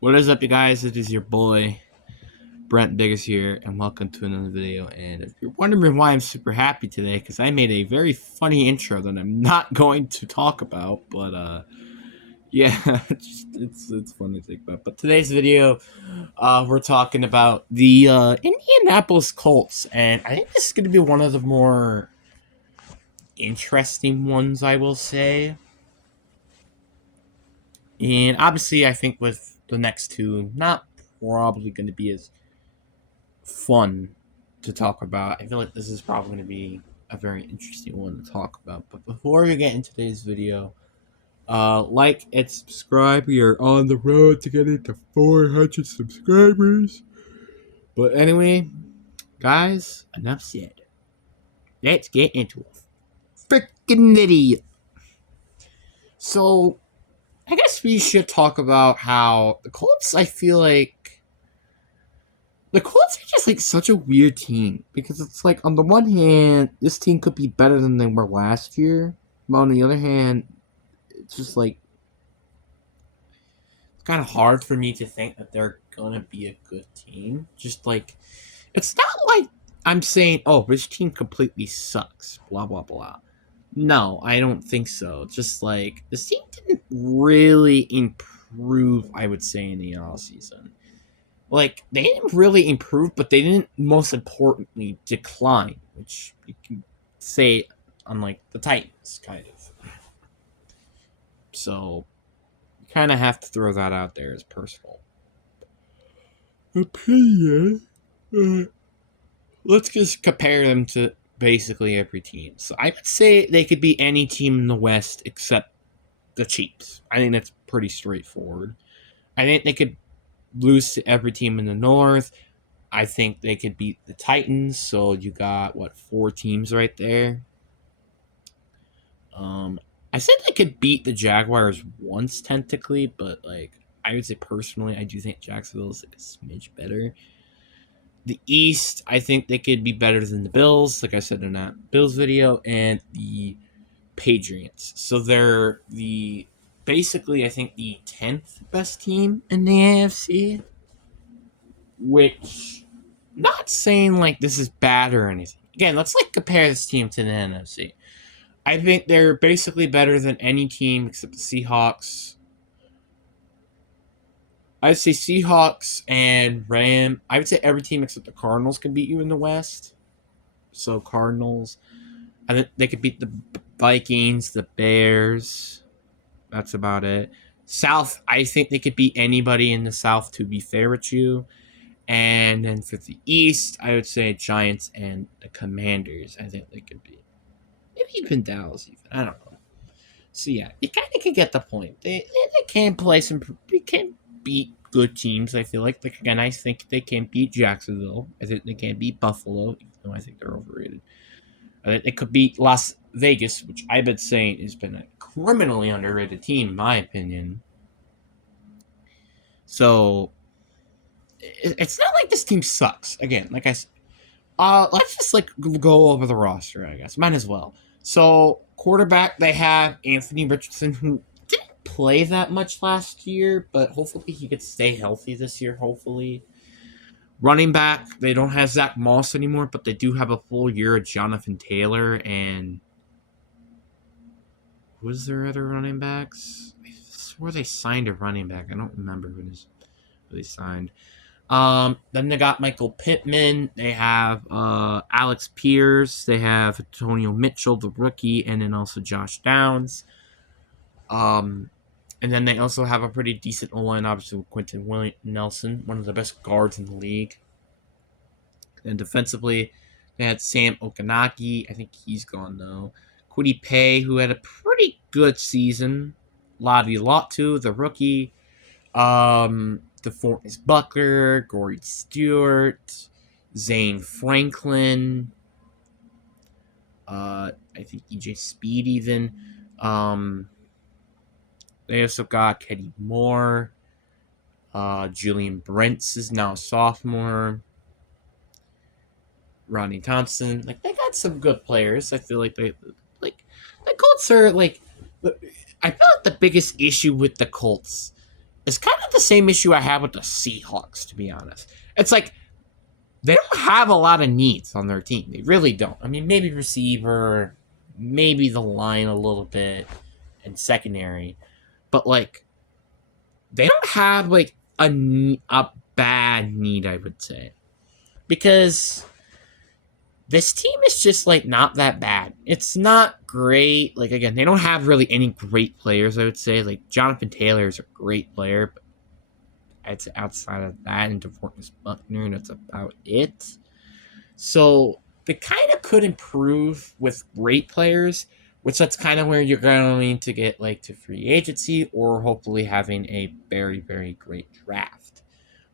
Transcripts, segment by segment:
What is up, you guys? It is your boy Brent Biggest here, and welcome to another video. And if you're wondering why I'm super happy today, because I made a very funny intro that I'm not going to talk about, but yeah, it's fun to think about. But today's video, we're talking about the Indianapolis Colts, and I think this is going to be one of the more interesting ones, I will say. And obviously, I think with the next two, not probably going to be as fun to talk about. I feel like this is probably going to be a very interesting one to talk about. But before we get into today's video, like and subscribe. We are on the road to getting to 400 subscribers. But anyway, guys, enough said. Let's get into a freaking video. So, I guess we should talk about how the Colts, I feel like the Colts are just like such a weird team because it's like on the one hand, this team could be better than they were last year, but on the other hand, it's just like it's kind of hard for me to think that they're gonna be a good team. Just like it's not like I'm saying, oh, this team completely sucks, blah blah blah. No, I don't think so. It's just like this team didn't really improve, I would say, in the off season. Like they didn't really improve, but they didn't most importantly decline, which you can say unlike the Titans, kind of. So you kind of have to throw that out there as personal opinion. Let's just compare them to basically every team. So I would say they could be any team in the West except the Chiefs. I think that's pretty straightforward. I think they could lose to every team in the North. I think they could beat the Titans. So you got what, 4 teams right there. I said they could beat the Jaguars once technically, but like I would say personally, I do think Jacksonville is like a smidge better. The East, I think they could be better than the Bills, like I said in that Bills video, and the Patriots. So they're the basically I think the 10th best team in the AFC, which not saying like this is bad or anything. Again, let's like compare this team to the NFC. I think they're basically better than any team except the Seahawks. I'd say Seahawks and Ram. I would say every team except the Cardinals can beat you in the West. So Cardinals. I think they could beat the Vikings, the Bears. That's about it. South, I think they could beat anybody in the South, to be fair with you. And then for the East, I would say Giants and the Commanders. I think they could beat. Maybe even Dallas, even. I don't know. So yeah, you kind of can get the point. They can play some. They can beat good teams. I feel like again, I think they can beat Jacksonville. I think they can beat Buffalo, even though I think they're overrated. I think they could beat Las Vegas, which I've been saying has been a criminally underrated team, in my opinion. So it's not like this team sucks. Again, like I said, let's just like go over the roster. I guess might as well. So quarterback, they have Anthony Richardson, who didn't play that much last year, but hopefully he could stay healthy this year. Hopefully, running back, they don't have Zach Moss anymore, but they do have a full year of Jonathan Taylor and who's their other running backs? I swore they signed a running back. I don't remember who they signed. Then they got Michael Pittman. They have Alex Pierce. They have Antonio Mitchell, the rookie, and then also Josh Downs. And then they also have a pretty decent O-line, obviously with Quentin Nelson, one of the best guards in the league. And defensively, they had Sam Okanaki. I think he's gone though. Kwity Paye, who had a pretty good season. Lottie Lotto, the rookie. DeForest Buckner, Corey Stewart, Zane Franklin. I think EJ Speed even. They also got Kenny Moore. Julian Brents is now a sophomore. Ronnie Thompson. Like they got some good players. I feel like the Colts are like. I feel like the biggest issue with the Colts It's kind of the same issue I have with the Seahawks, to be honest. It's like they don't have a lot of needs on their team. They really don't. I mean, maybe receiver, maybe the line a little bit, and secondary, but like they don't have like a bad need, I would say, because this team is just like not that bad. It's not great. Like again, they don't have really any great players. I would say like Jonathan Taylor is a great player, but I'd say outside of that and DeForest Buckner, that's about it. So they kind of could improve with great players, which that's kind of where you're going to get like to free agency or hopefully having a very very great draft,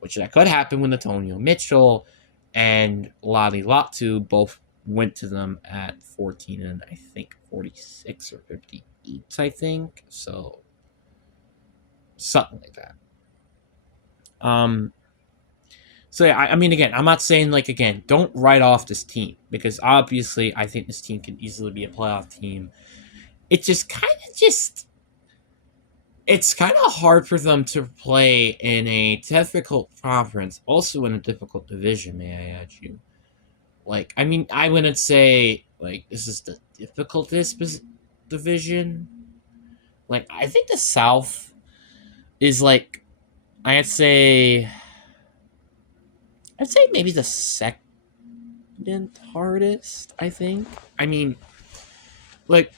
which that could happen when Antonio Mitchell and Lali Latu both went to them at 14 and I think 46 or 58, I think. So something like that. Um so yeah, I mean again, I'm not saying like again, don't write off this team because obviously I think this team can easily be a playoff team. It just it's kind of hard for them to play in a difficult conference, also in a difficult division, may I add you. Like, I mean, I wouldn't say like this is the difficultest division. Like, I think the South is like I'd say maybe the second hardest. I think. I mean, like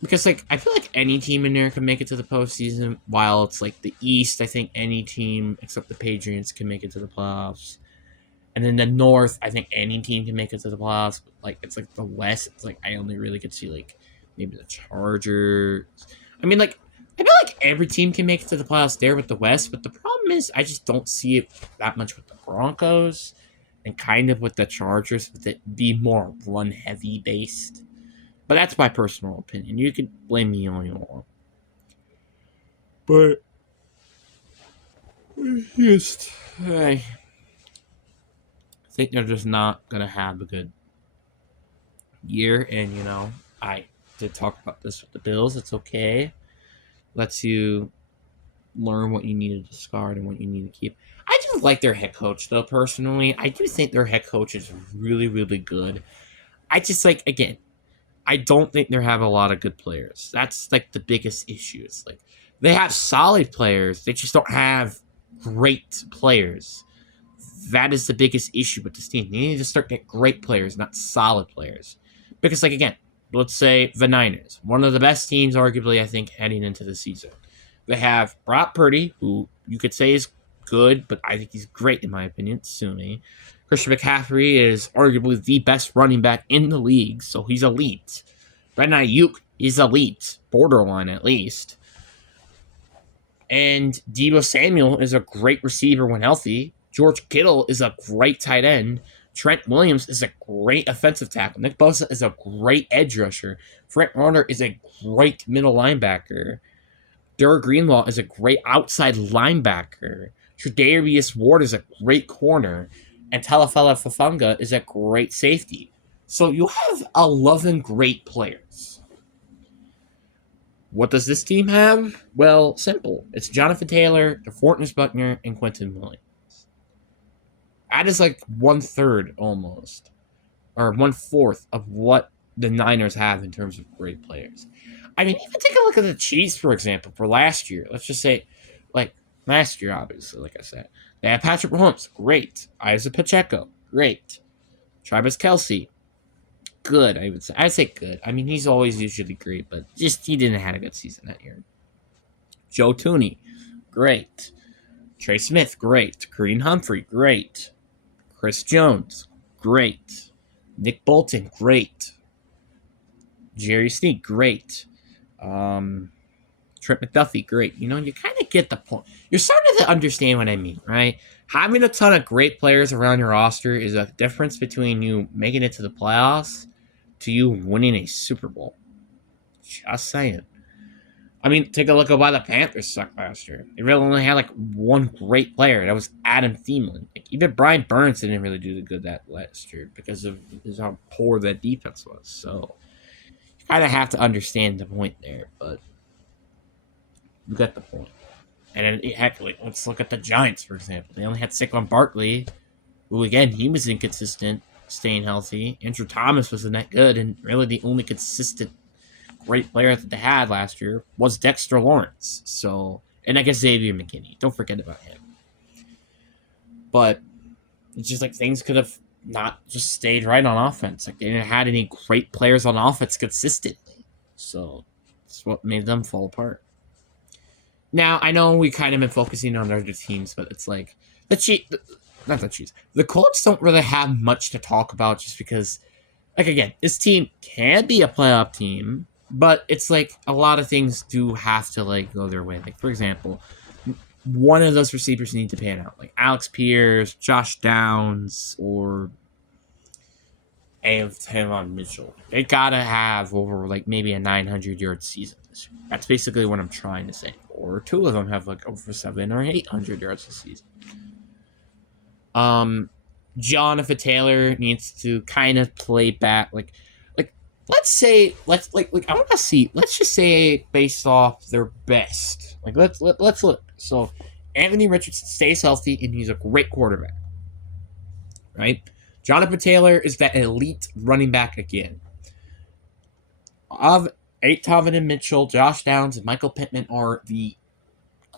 because like I feel like any team in there can make it to the postseason. While it's like the East, I think any team except the Patriots can make it to the playoffs. And then the North, I think any team can make it to the playoffs. But like it's like the West, it's like I only really could see like maybe the Chargers. I mean, like I feel like every team can make it to the playoffs there with the West, but the problem is I just don't see it that much with the Broncos and kind of with the Chargers with it be more run heavy based. But that's my personal opinion. You could blame me all you want. But just I think they're just not gonna have a good year. And I did talk about this with the Bills. It's okay. Lets you learn what you need to discard and what you need to keep. I do like their head coach though. Personally, I do think their head coach is really really good. I just like again. I don't think they have a lot of good players. That's like the biggest issue. It's like they have solid players, they just don't have great players. That is the biggest issue with this team. They need to start getting great players, not solid players. Because like again, let's say the Niners, one of the best teams arguably I think heading into the season. They have Brock Purdy, who you could say is good, but I think he's great in my opinion. Sue me. Christian McCaffrey is arguably the best running back in the league, so he's elite. Brandon Ayuk is elite, borderline at least. And Deebo Samuel is a great receiver when healthy. George Kittle is a great tight end. Trent Williams is a great offensive tackle. Nick Bosa is a great edge rusher. Frank Warner is a great middle linebacker. Derek Greenlaw is a great outside linebacker. Tre'Davious Ward is a great corner. And Talafela Fafanga is a great safety. So you have 11 great players. What does this team have? Well, simple. It's Jonathan Taylor, DeForest Buckner, and Quentin Williams. That is like 1/3 almost, or 1/4 of what the Niners have in terms of great players. I mean, even take a look at the Chiefs, for example, for last year. Let's just say, like, last year, obviously, like I said. They had Patrick Mahomes, great. Isaac Pacheco, great. Travis Kelce, good, I would say. I'd say good. I mean, he's always usually great, but just he didn't have a good season that year. Joe Tooney, great. Trey Smith, great. Kareem Humphrey, great. Chris Jones, great. Nick Bolton, great. Jerry Sneed, great. Trent McDuffie, great. You kind of get the point. You're starting to understand what I mean, right? Having a ton of great players around your roster is a difference between you making it to the playoffs to you winning a Super Bowl. Just saying. I mean, take a look at why the Panthers sucked last year. They really only had like one great player. That was Adam Thielen. Like, even Brian Burns didn't really do good that last year because of how poor that defense was. So you kind of have to understand the point there, but you get the point. And then, heck, let's look at the Giants, for example. They only had Saquon Barkley, who, again, he was inconsistent, staying healthy. Andrew Thomas wasn't that good, and really the only consistent great player that they had last year was Dexter Lawrence. So, and I guess Xavier McKinney. Don't forget about him. But it's just like things could have not just stayed right on offense. Like they didn't have any great players on offense consistently. So that's what made them fall apart. Now I know we kind of been focusing on other teams, but it's like the Chiefs, not the Chiefs. The Colts don't really have much to talk about just because, like again, this team can be a playoff team, but it's like a lot of things do have to like go their way. Like for example, one of those receivers need to pan out, like Alex Pierce, Josh Downs, or Tavon Mitchell. They gotta have over like maybe a 900-yard season this year. That's basically what I'm trying to say. Or two of them have like over 700 or 800 yards this season. Jonathan Taylor needs to kind of play back, like let's say I want to see. Let's just say based off their best. Like let's look. So Anthony Richardson stays healthy and he's a great quarterback, right? Jonathan Taylor is that elite running back again. Of Tavon and Mitchell, Josh Downs, and Michael Pittman are the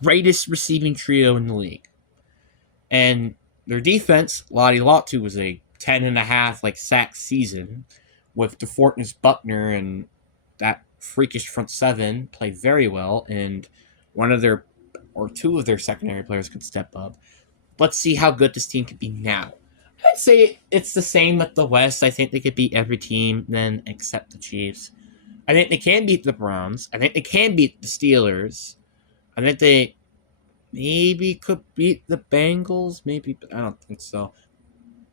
greatest receiving trio in the league. And their defense, Lottie Latu, was a 10.5 like sack season with DeFortness Buckner, and that freakish front seven played very well, and one of their or two of their secondary players could step up. Let's see how good this team could be now. I'd say it's the same with the West. I think they could beat every team then except the Chiefs. I think they can beat the Browns. I think they can beat the Steelers. I think they maybe could beat the Bengals. Maybe, but I don't think so.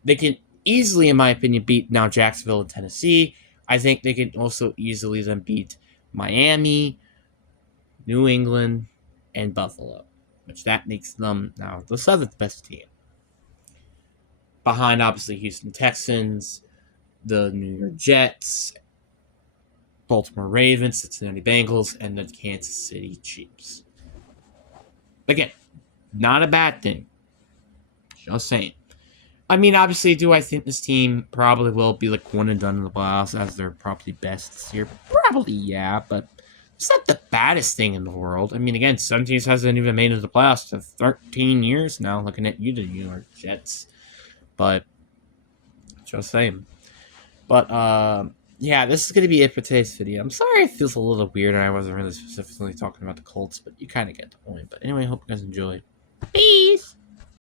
They can easily, in my opinion, beat now Jacksonville and Tennessee. I think they can also easily then beat Miami, New England, and Buffalo, which that makes them now the 7th best team. Behind, obviously, Houston Texans, the New York Jets, Baltimore Ravens, Cincinnati Bengals, and the Kansas City Chiefs. Again, not a bad thing. Just saying. I mean, obviously, do I think this team probably will be like one and done in the playoffs as they're probably best this year? Probably, yeah, but it's not the baddest thing in the world. I mean, again, some teams hasn't even made it to the playoffs for 13 years now, looking at you, the New York Jets. But, just saying. But, yeah, this is going to be it for today's video. I'm sorry it feels a little weird and I wasn't really specifically talking about the Colts, but you kind of get the point. But anyway, hope you guys enjoyed. Peace!